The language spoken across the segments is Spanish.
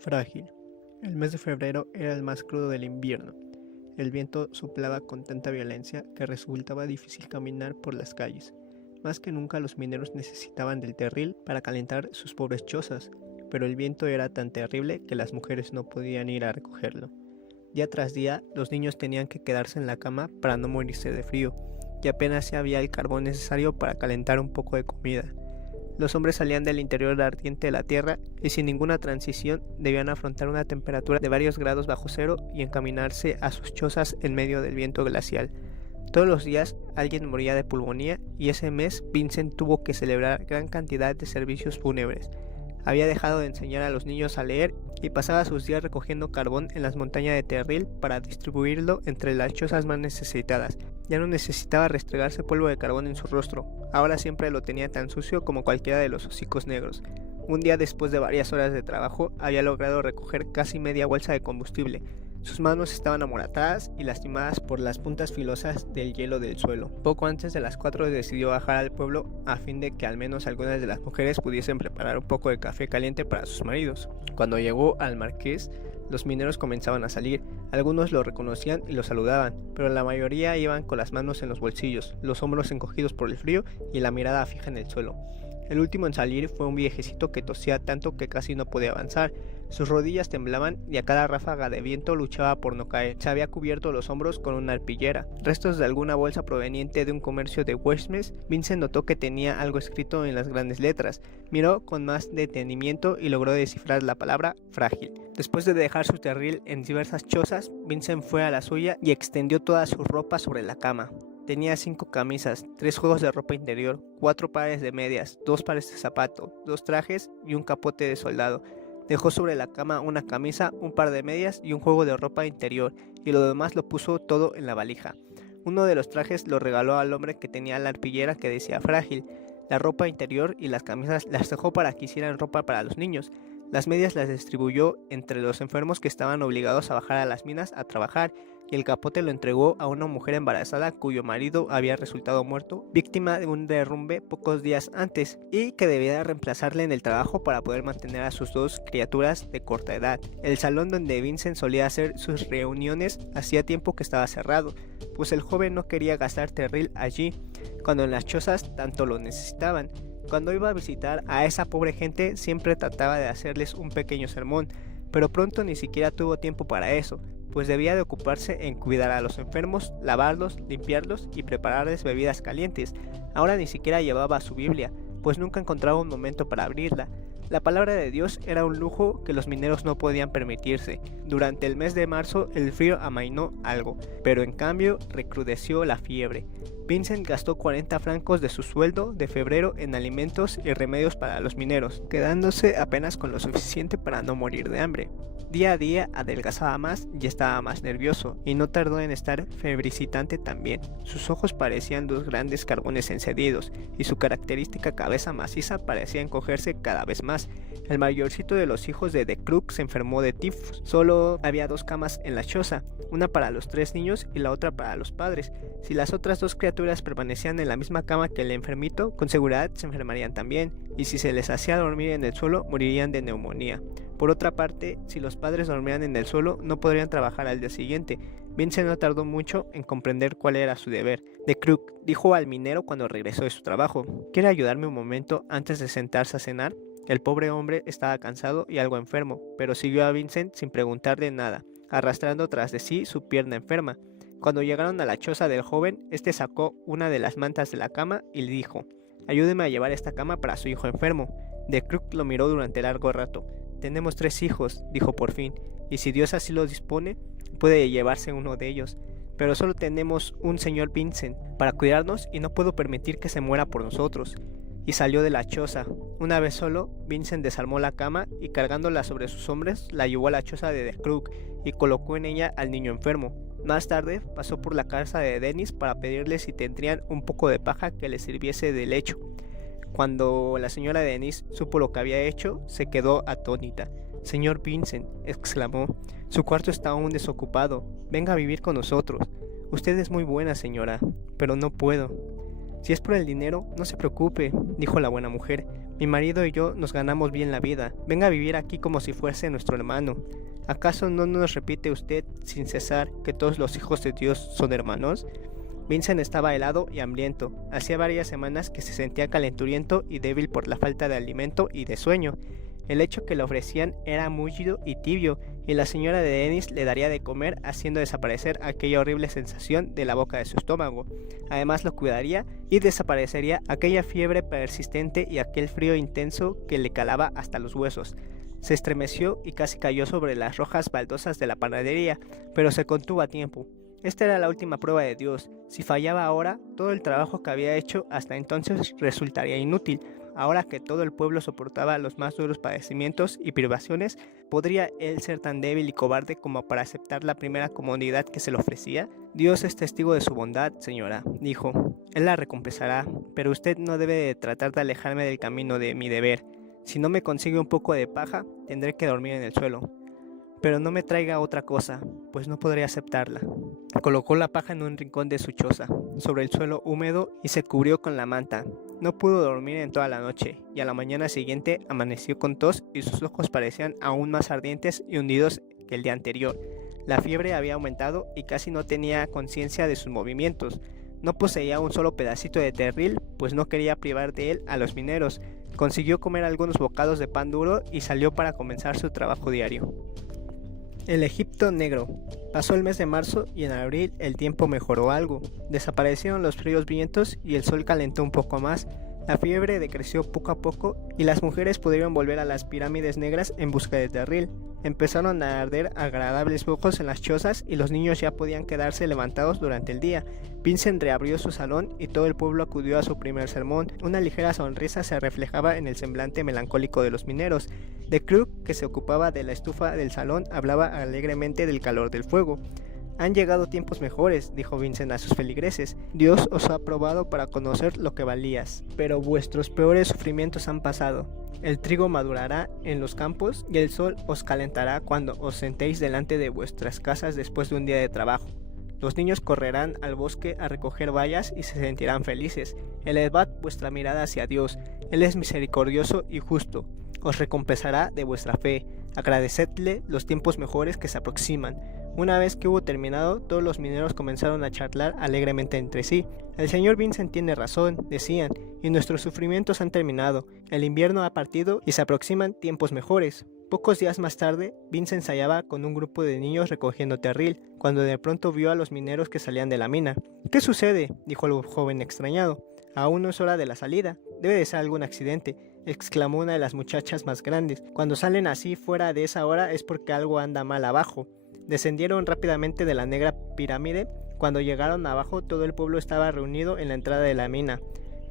Frágil. El mes de febrero era el más crudo del invierno. El viento soplaba con tanta violencia que resultaba difícil caminar por las calles. Más que nunca los mineros necesitaban del terril para calentar sus pobres chozas, pero el viento era tan terrible que las mujeres no podían ir a recogerlo. Día tras día, los niños tenían que quedarse en la cama para no morirse de frío, y apenas se había el carbón necesario para calentar un poco de comida. Los hombres salían del interior ardiente de la tierra y sin ninguna transición debían afrontar una temperatura de varios grados bajo cero y encaminarse a sus chozas en medio del viento glacial. Todos los días alguien moría de pulmonía y ese mes Vincent tuvo que celebrar gran cantidad de servicios fúnebres. Había dejado de enseñar a los niños a leer y pasaba sus días recogiendo carbón en las montañas de Terril para distribuirlo entre las chozas más necesitadas. Ya no necesitaba restregarse polvo de carbón en su rostro, ahora siempre lo tenía tan sucio como cualquiera de los hocicos negros. Un día después de varias horas de trabajo había logrado recoger casi media bolsa de combustible. Sus manos estaban amoratadas y lastimadas por las puntas filosas del hielo del suelo. Poco antes de las 4 decidió bajar al pueblo a fin de que al menos algunas de las mujeres pudiesen preparar un poco de café caliente para sus maridos. Cuando llegó al marqués, los mineros comenzaban a salir. Algunos lo reconocían y lo saludaban, pero la mayoría iban con las manos en los bolsillos, los hombros encogidos por el frío y la mirada fija en el suelo. El último en salir fue un viejecito que tosía tanto que casi no podía avanzar. Sus rodillas temblaban y a cada ráfaga de viento luchaba por no caer. Se había cubierto los hombros con una arpillera. Restos de alguna bolsa proveniente de un comercio de Westmes. Vincent notó que tenía algo escrito en las grandes letras. Miró con más detenimiento y logró descifrar la palabra frágil. Después de dejar su terril en diversas chozas, Vincent fue a la suya y extendió toda su ropa sobre la cama. Tenía 5 camisas, 3 juegos de ropa interior, 4 pares de medias, 2 pares de zapatos, 2 trajes y un capote de soldado. Dejó sobre la cama una camisa, un par de medias y un juego de ropa interior, y lo demás lo puso todo en la valija. Uno de los trajes lo regaló al hombre que tenía la arpillera que decía frágil. La ropa interior y las camisas las dejó para que hicieran ropa para los niños. Las medias las distribuyó entre los enfermos que estaban obligados a bajar a las minas a trabajar, y el capote lo entregó a una mujer embarazada cuyo marido había resultado muerto, víctima de un derrumbe pocos días antes, y que debía reemplazarle en el trabajo para poder mantener a sus 2 criaturas de corta edad. El salón donde Vincent solía hacer sus reuniones hacía tiempo que estaba cerrado, pues el joven no quería gastar terril allí, cuando en las chozas tanto lo necesitaban. Cuando iba a visitar a esa pobre gente siempre trataba de hacerles un pequeño sermón, pero pronto ni siquiera tuvo tiempo para eso, pues debía de ocuparse en cuidar a los enfermos, lavarlos, limpiarlos y prepararles bebidas calientes. Ahora ni siquiera llevaba su Biblia, pues nunca encontraba un momento para abrirla. La palabra de Dios era un lujo que los mineros no podían permitirse. Durante el mes de marzo el frío amainó algo, pero en cambio recrudeció la fiebre. Vincent gastó 40 francos de su sueldo de febrero en alimentos y remedios para los mineros, quedándose apenas con lo suficiente para no morir de hambre. Día a día adelgazaba más y estaba más nervioso, y no tardó en estar febricitante también. Sus ojos parecían 2 grandes carbones encendidos, y su característica cabeza maciza parecía encogerse cada vez más. El mayorcito de los hijos de Krug se enfermó de tifus. Solo había 2 camas en la choza, una para los 3 niños y la otra para los padres. Si las otras 2 criaturas permanecían en la misma cama que el enfermito, con seguridad se enfermarían también, y si se les hacía dormir en el suelo, morirían de neumonía. Por otra parte, si los padres dormían en el suelo, no podrían trabajar al día siguiente. Vincent no tardó mucho en comprender cuál era su deber. Krug dijo al minero cuando regresó de su trabajo: ¿quiere ayudarme un momento antes de sentarse a cenar? El pobre hombre estaba cansado y algo enfermo, pero siguió a Vincent sin preguntarle nada, arrastrando tras de sí su pierna enferma. Cuando llegaron a la choza del joven, este sacó una de las mantas de la cama y le dijo: ayúdeme a llevar esta cama para su hijo enfermo. Krug lo miró durante largo rato. Tenemos 3 hijos, dijo por fin, y si Dios así lo dispone, puede llevarse uno de ellos. Pero solo tenemos un señor Vincent para cuidarnos y no puedo permitir que se muera por nosotros. Y salió de la choza. Una vez solo, Vincent desarmó la cama y cargándola sobre sus hombros, la llevó a la choza de Krug y colocó en ella al niño enfermo. Más tarde, pasó por la casa de Dennis para pedirle si tendrían un poco de paja que le sirviese de lecho. Cuando la señora Dennis supo lo que había hecho, se quedó atónita. «Señor Vincent», exclamó, «su cuarto está aún desocupado. Venga a vivir con nosotros. Usted es muy buena, señora, pero no puedo». «Si es por el dinero, no se preocupe», dijo la buena mujer, Mi marido y yo nos ganamos bien la vida. Venga a vivir aquí como si fuese nuestro hermano. ¿Acaso no nos repite usted sin cesar que todos los hijos de Dios son hermanos? Vincent estaba helado y hambriento. Hacía varias semanas que se sentía calenturiento y débil por la falta de alimento y de sueño. El lecho que le ofrecían era mullido y tibio, y la señora de Dennis le daría de comer haciendo desaparecer aquella horrible sensación de la boca de su estómago. Además lo cuidaría y desaparecería aquella fiebre persistente y aquel frío intenso que le calaba hasta los huesos. Se estremeció y casi cayó sobre las rojas baldosas de la panadería, pero se contuvo a tiempo. Esta era la última prueba de Dios. Si fallaba ahora, todo el trabajo que había hecho hasta entonces resultaría inútil. Ahora que todo el pueblo soportaba los más duros padecimientos y privaciones, ¿podría él ser tan débil y cobarde como para aceptar la primera comodidad que se le ofrecía? Dios es testigo de su bondad, señora, dijo. Él la recompensará, pero usted no debe tratar de alejarme del camino de mi deber. Si no me consigue un poco de paja, tendré que dormir en el suelo. Pero no me traiga otra cosa, pues no podré aceptarla. Colocó la paja en un rincón de su choza, sobre el suelo húmedo, y se cubrió con la manta. No pudo dormir en toda la noche, y a la mañana siguiente amaneció con tos y sus ojos parecían aún más ardientes y hundidos que el día anterior. La fiebre había aumentado y casi no tenía conciencia de sus movimientos. No poseía un solo pedacito de terril, pues no quería privar de él a los mineros. Consiguió comer algunos bocados de pan duro y salió para comenzar su trabajo diario. El Egipto negro. Pasó el mes de marzo y en abril el tiempo mejoró algo. Desaparecieron los fríos vientos y el sol calentó un poco más. La fiebre decreció poco a poco y las mujeres pudieron volver a las pirámides negras en busca de terril. Empezaron a arder agradables focos en las chozas y los niños ya podían quedarse levantados durante el día. Vincent reabrió su salón y todo el pueblo acudió a su primer sermón. Una ligera sonrisa se reflejaba en el semblante melancólico de los mineros. De Krug, que se ocupaba de la estufa del salón, hablaba alegremente del calor del fuego. Han llegado tiempos mejores, dijo Vincent a sus feligreses. Dios os ha probado para conocer lo que valías, pero vuestros peores sufrimientos han pasado. El trigo madurará en los campos y el sol os calentará cuando os sentéis delante de vuestras casas después de un día de trabajo. Los niños correrán al bosque a recoger bayas y se sentirán felices. Elevad vuestra mirada hacia Dios, Él es misericordioso y justo. Os recompensará de vuestra fe. Agradecedle los tiempos mejores que se aproximan. Una vez que hubo terminado, todos los mineros comenzaron a charlar alegremente entre sí. El señor Vincent tiene razón, decían, y nuestros sufrimientos han terminado. El invierno ha partido y se aproximan tiempos mejores. Pocos días más tarde, Vincent se hallaba con un grupo de niños recogiendo terril, cuando de pronto vio a los mineros que salían de la mina. ¿Qué sucede?, dijo el joven extrañado. Aún no es hora de la salida. Debe de ser algún accidente, exclamó una de las muchachas más grandes. Cuando salen así fuera de esa hora es porque algo anda mal abajo. Descendieron rápidamente de la negra pirámide. Cuando llegaron abajo, todo el pueblo estaba reunido en la entrada de la mina.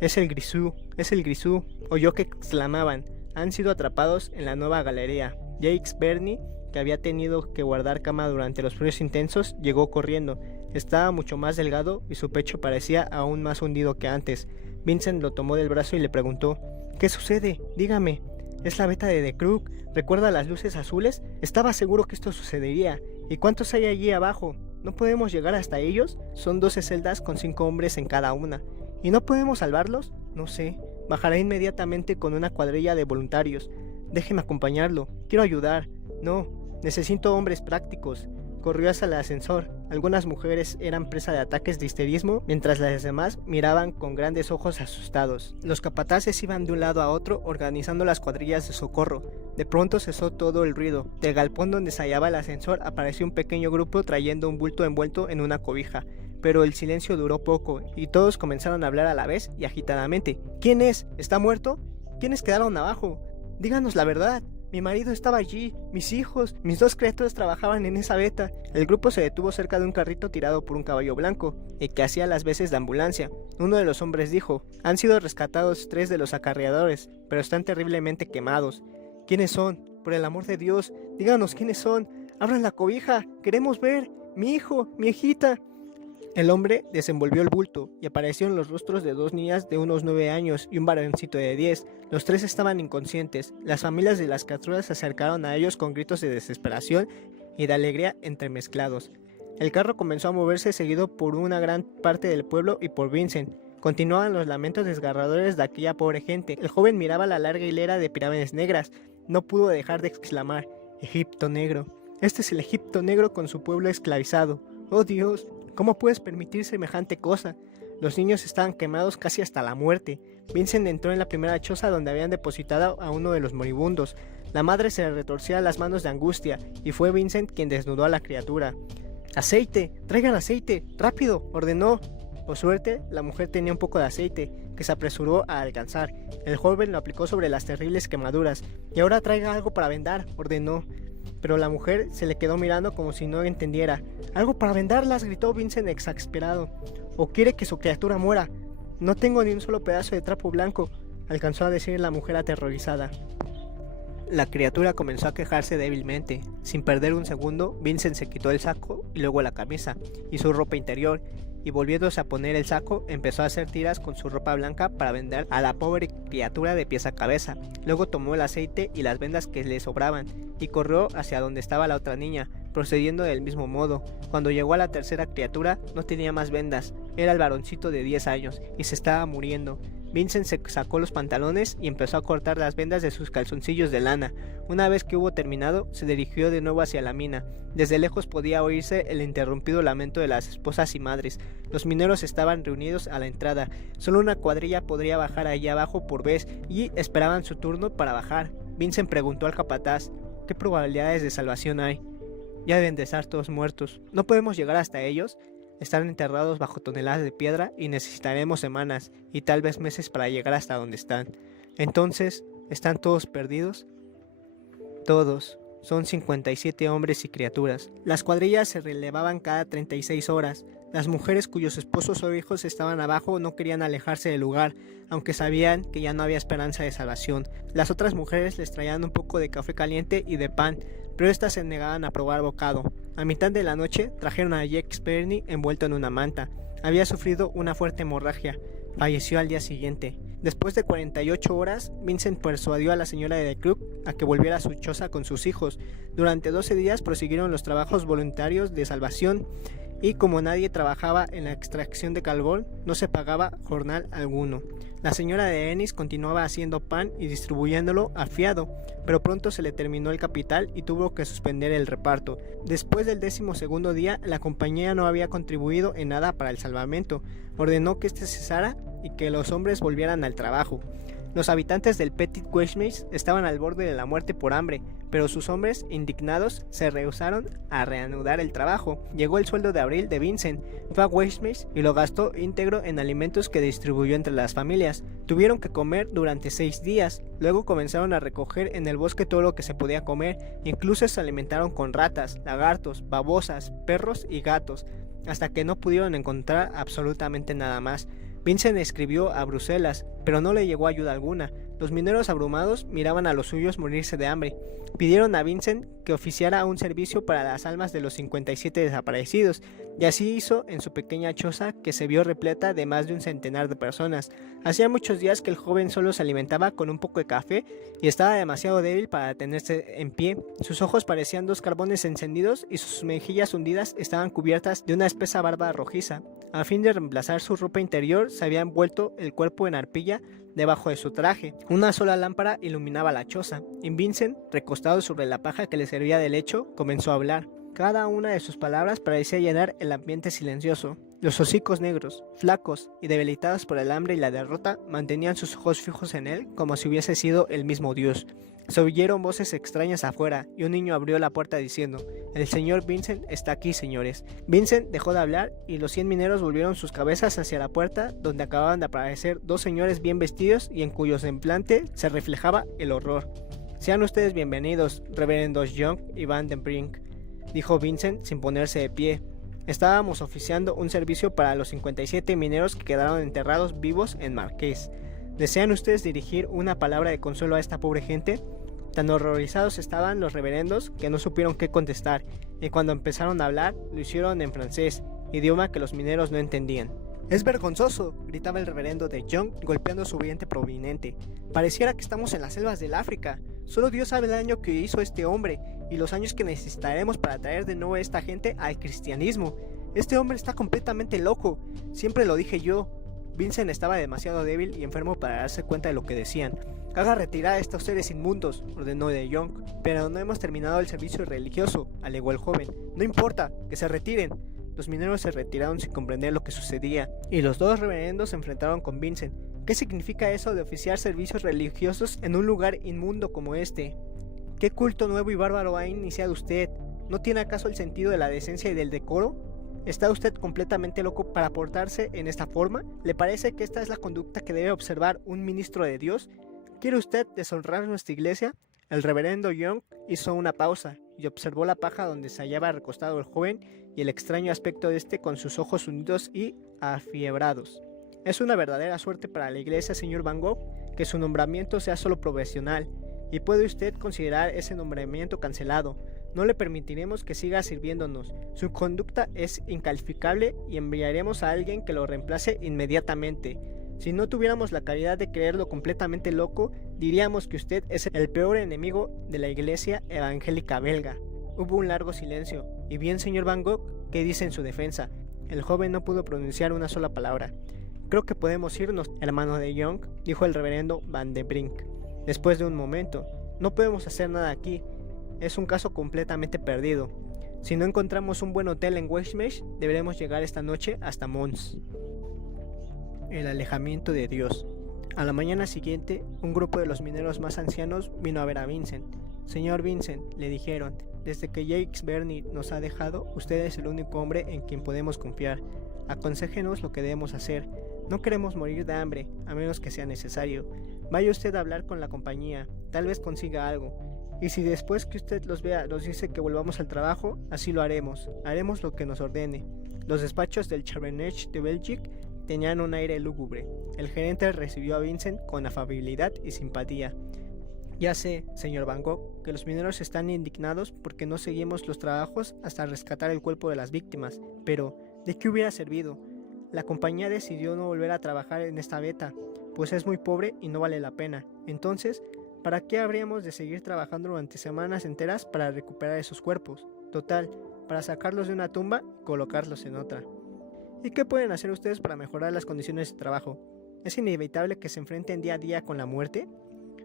Es el Grisú, oyó que exclamaban. Han sido atrapados en la nueva galería. Jacques Bernie, que había tenido que guardar cama durante los fríos intensos, llegó corriendo. Estaba mucho más delgado y su pecho parecía aún más hundido que antes. Vincent lo tomó del brazo y le preguntó: ¿Qué sucede? Dígame. Es la beta de Krug. ¿Recuerda las luces azules? Estaba seguro que esto sucedería. ¿Y cuántos hay allí abajo? ¿No podemos llegar hasta ellos? Son 12 celdas con 5 hombres en cada una. ¿Y no podemos salvarlos? No sé. Bajaré inmediatamente con una cuadrilla de voluntarios. Déjeme acompañarlo. Quiero ayudar. No, necesito hombres prácticos. Corrió hacia el ascensor. Algunas mujeres eran presa de ataques de histerismo, mientras las demás miraban con grandes ojos asustados. Los capataces iban de un lado a otro organizando las cuadrillas de socorro. De pronto cesó todo el ruido. Del galpón donde se hallaba el ascensor apareció un pequeño grupo trayendo un bulto envuelto en una cobija. Pero el silencio duró poco y todos comenzaron a hablar a la vez y agitadamente. ¿Quién es? ¿Está muerto? ¿Quiénes quedaron abajo? Díganos la verdad. Mi marido estaba allí, mis hijos, mis 2 criaturas trabajaban en esa beta. El grupo se detuvo cerca de un carrito tirado por un caballo blanco, y que hacía las veces de ambulancia. Uno de los hombres dijo: han sido rescatados 3 de los acarreadores, pero están terriblemente quemados. ¿Quiénes son? Por el amor de Dios, díganos quiénes son. Abran la cobija, queremos ver. Mi hijo, mi hijita. El hombre desenvolvió el bulto y aparecieron los rostros de 2 niñas de unos 9 años y un varoncito de 10. Los 3 estaban inconscientes. Las familias de las criaturas se acercaron a ellos con gritos de desesperación y de alegría entremezclados. El carro comenzó a moverse seguido por una gran parte del pueblo y por Vincent. Continuaban los lamentos desgarradores de aquella pobre gente. El joven miraba la larga hilera de pirámides negras. No pudo dejar de exclamar: Egipto negro. Este es el Egipto negro con su pueblo esclavizado. ¡Oh Dios! ¿Cómo puedes permitir semejante cosa? Los niños estaban quemados casi hasta la muerte. Vincent entró en la primera choza donde habían depositado a uno de los moribundos. La madre se le retorcía las manos de angustia y fue Vincent quien desnudó a la criatura. ¡Aceite! ¡Traigan aceite! ¡Rápido!, ordenó. Por suerte, la mujer tenía un poco de aceite, que se apresuró a alcanzar. El joven lo aplicó sobre las terribles quemaduras. «Y ahora traiga algo para vendar», ordenó. Pero la mujer se le quedó mirando como si no entendiera. «¿Algo para vendarlas?», gritó Vincent exasperado. «¿O quiere que su criatura muera?». «No tengo ni un solo pedazo de trapo blanco», alcanzó a decir la mujer aterrorizada. La criatura comenzó a quejarse débilmente. Sin perder un segundo, Vincent se quitó el saco y luego la camisa y su ropa interior, y volviéndose a poner el saco, empezó a hacer tiras con su ropa blanca para vender a la pobre criatura de pies a cabeza. Luego tomó el aceite y las vendas que le sobraban, y corrió hacia donde estaba la otra niña, procediendo del mismo modo. Cuando llegó a la tercera criatura, no tenía más vendas. Era el varoncito de 10 años, y se estaba muriendo. Vincent se sacó los pantalones y empezó a cortar las vendas de sus calzoncillos de lana. Una vez que hubo terminado, se dirigió de nuevo hacia la mina. Desde lejos podía oírse el interrumpido lamento de las esposas y madres. Los mineros estaban reunidos a la entrada. Solo una cuadrilla podría bajar allá abajo por vez y esperaban su turno para bajar. Vincent preguntó al capataz: «¿Qué probabilidades de salvación hay?». «Ya deben de estar todos muertos. ¿No podemos llegar hasta ellos? Están enterrados bajo toneladas de piedra y necesitaremos semanas y tal vez meses para llegar hasta donde están». «Entonces, ¿están todos perdidos?». «Todos. Son 57 hombres y criaturas. Las cuadrillas se relevaban cada 36 horas. Las mujeres cuyos esposos o hijos estaban abajo no querían alejarse del lugar, aunque sabían que ya no había esperanza de salvación. Las otras mujeres les traían un poco de café caliente y de pan, pero éstas se negaban a probar bocado. A mitad de la noche trajeron a Jack Sperney envuelto en una manta. Había sufrido una fuerte hemorragia. Falleció al día siguiente. Después de 48 horas, Vincent persuadió a la señora de Krug a que volviera a su choza con sus hijos. Durante 12 días prosiguieron los trabajos voluntarios de salvación, y como nadie trabajaba en la extracción de carbón, no se pagaba jornal alguno. La señora de Ennis continuaba haciendo pan y distribuyéndolo a fiado, pero pronto se le terminó el capital y tuvo que suspender el reparto. Después del 12º día, la compañía no había contribuido en nada para el salvamento. Ordenó que este cesara y que los hombres volvieran al trabajo. Los habitantes del Petit Westmeath estaban al borde de la muerte por hambre, pero sus hombres, indignados, se rehusaron a reanudar el trabajo. Llegó el sueldo de abril de Vincent, fue a Westmeath y lo gastó íntegro en alimentos que distribuyó entre las familias. Tuvieron que comer durante 6 días, luego comenzaron a recoger en el bosque todo lo que se podía comer, incluso se alimentaron con ratas, lagartos, babosas, perros y gatos, hasta que no pudieron encontrar absolutamente nada más. Vincent escribió a Bruselas, pero no le llegó ayuda alguna. Los mineros abrumados miraban a los suyos morirse de hambre. Pidieron a Vincent que oficiara un servicio para las almas de los 57 desaparecidos, y así hizo en su pequeña choza, que se vio repleta de más de un centenar de personas. Hacía muchos días que el joven solo se alimentaba con un poco de café y estaba demasiado débil para tenerse en pie. Sus ojos parecían 2 carbones encendidos y sus mejillas hundidas estaban cubiertas de una espesa barba rojiza. A fin de reemplazar su ropa interior, se había envuelto el cuerpo en arpilla debajo de su traje. Una sola lámpara iluminaba la choza, y Vincent, recostado sobre la paja que le servía de lecho, comenzó a hablar. Cada una de sus palabras parecía llenar el ambiente silencioso. Los hocicos negros, flacos y debilitados por el hambre y la derrota, mantenían sus ojos fijos en él como si hubiese sido el mismo Dios. Se oyeron voces extrañas afuera, y un niño abrió la puerta diciendo: «El señor Vincent está aquí, señores». Vincent dejó de hablar y los 100 mineros volvieron sus cabezas hacia la puerta, donde acababan de aparecer 2 señores bien vestidos y en cuyo semblante se reflejaba el horror. «Sean ustedes bienvenidos, reverendos Young y Van den Brink», dijo Vincent sin ponerse de pie. «Estábamos oficiando un servicio para los 57 mineros que quedaron enterrados vivos en Marqués. ¿Desean ustedes dirigir una palabra de consuelo a esta pobre gente?». Tan horrorizados estaban los reverendos que no supieron qué contestar, y cuando empezaron a hablar, lo hicieron en francés, idioma que los mineros no entendían. «¡Es vergonzoso!», gritaba el reverendo de Young, golpeando su vientre prominente. «Pareciera que estamos en las selvas del África. Solo Dios sabe el daño que hizo este hombre, y los años que necesitaremos para traer de nuevo a esta gente al cristianismo. Este hombre está completamente loco. Siempre lo dije yo». Vincent estaba demasiado débil y enfermo para darse cuenta de lo que decían. Haga retirar a estos seres inmundos, ordenó de Jong. Pero no hemos terminado el servicio religioso, alegó el joven. No importa, que se retiren. Los mineros se retiraron sin comprender lo que sucedía, y los dos reverendos se enfrentaron con Vincent. ¿Qué significa eso de oficiar servicios religiosos en un lugar inmundo como este? ¿Qué culto nuevo y bárbaro ha iniciado usted? ¿No tiene acaso el sentido de la decencia y del decoro? ¿Está usted completamente loco para portarse en esta forma? ¿Le parece que esta es la conducta que debe observar un ministro de Dios? ¿Quiere usted deshonrar nuestra iglesia? El reverendo Young hizo una pausa y observó la paja donde se hallaba recostado el joven y el extraño aspecto de este con sus ojos hundidos y afiebrados. Es una verdadera suerte para la iglesia, señor Van Gogh, que su nombramiento sea solo provisional, y puede usted considerar ese nombramiento cancelado. No le permitiremos que siga sirviéndonos. Su conducta es incalificable y enviaremos a alguien que lo reemplace inmediatamente. Si no tuviéramos la caridad de creerlo completamente loco, diríamos que usted es el peor enemigo de la iglesia evangélica belga. Hubo un largo silencio. ¿Y bien, señor Van Gogh? ¿Qué dice en su defensa? El joven no pudo pronunciar una sola palabra. Creo que podemos irnos, hermano de Young, dijo el reverendo Van de Brink. Después de un momento, no podemos hacer nada aquí. Es un caso completamente perdido. Si no encontramos un buen hotel en Westmesh, deberemos llegar esta noche hasta Mons. El alejamiento de Dios. A la mañana siguiente, un grupo de los mineros más ancianos vino a ver a Vincent. Señor Vincent, le dijeron, desde que Jacques Bernie nos ha dejado, usted es el único hombre en quien podemos confiar. Aconséjenos lo que debemos hacer. No queremos morir de hambre, a menos que sea necesario. Vaya usted a hablar con la compañía, tal vez consiga algo. Y si después que usted los vea nos dice que volvamos al trabajo, así lo haremos. Haremos lo que nos ordene. Los despachos del Chabernet de Belgique tenían un aire lúgubre. El gerente recibió a Vincent con afabilidad y simpatía. Ya sé, señor Van Gogh, que los mineros están indignados porque no seguimos los trabajos hasta rescatar el cuerpo de las víctimas, pero ¿de qué hubiera servido? La compañía decidió no volver a trabajar en esta veta, pues es muy pobre y no vale la pena. Entonces, ¿para qué habríamos de seguir trabajando durante semanas enteras para recuperar esos cuerpos? Total, para sacarlos de una tumba y colocarlos en otra. ¿Y qué pueden hacer ustedes para mejorar las condiciones de trabajo? ¿Es inevitable que se enfrenten día a día con la muerte?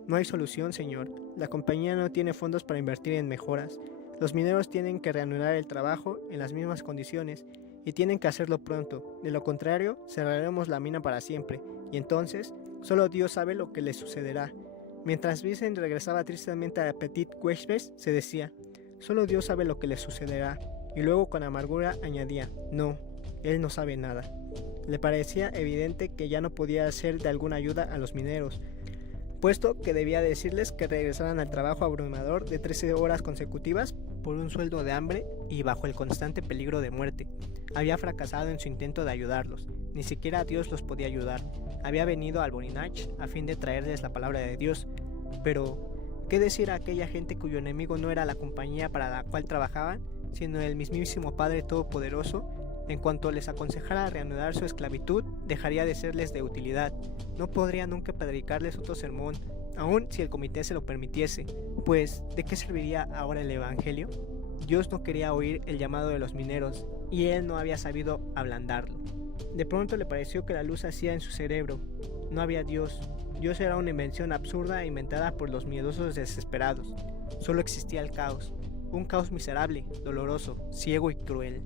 No hay solución, señor. La compañía no tiene fondos para invertir en mejoras. Los mineros tienen que reanudar el trabajo en las mismas condiciones y tienen que hacerlo pronto. De lo contrario, cerraremos la mina para siempre y entonces solo Dios sabe lo que les sucederá. Mientras Vincent regresaba tristemente a Petit Westmesh, se decía, solo Dios sabe lo que les sucederá. Y luego con amargura añadía, no, él no sabe nada. Le parecía evidente que ya no podía ser de alguna ayuda a los mineros, puesto que debía decirles que regresaran al trabajo abrumador de 13 horas consecutivas por un sueldo de hambre y bajo el constante peligro de muerte. Había fracasado en su intento de ayudarlos, ni siquiera Dios los podía ayudar. Había venido al Borinage a fin de traerles la palabra de Dios, pero ¿qué decir a aquella gente cuyo enemigo no era la compañía para la cual trabajaban, sino el mismísimo Padre Todopoderoso? En cuanto les aconsejara reanudar su esclavitud, dejaría de serles de utilidad. No podría nunca predicarles otro sermón, aun si el comité se lo permitiese, pues ¿de qué serviría ahora el evangelio? Dios no quería oír el llamado de los mineros, y él no había sabido ablandarlo. De pronto le pareció que la luz hacía en su cerebro. No había Dios. Dios era una invención absurda inventada por los miedosos desesperados. Solo existía el caos, un caos miserable, doloroso, ciego y cruel.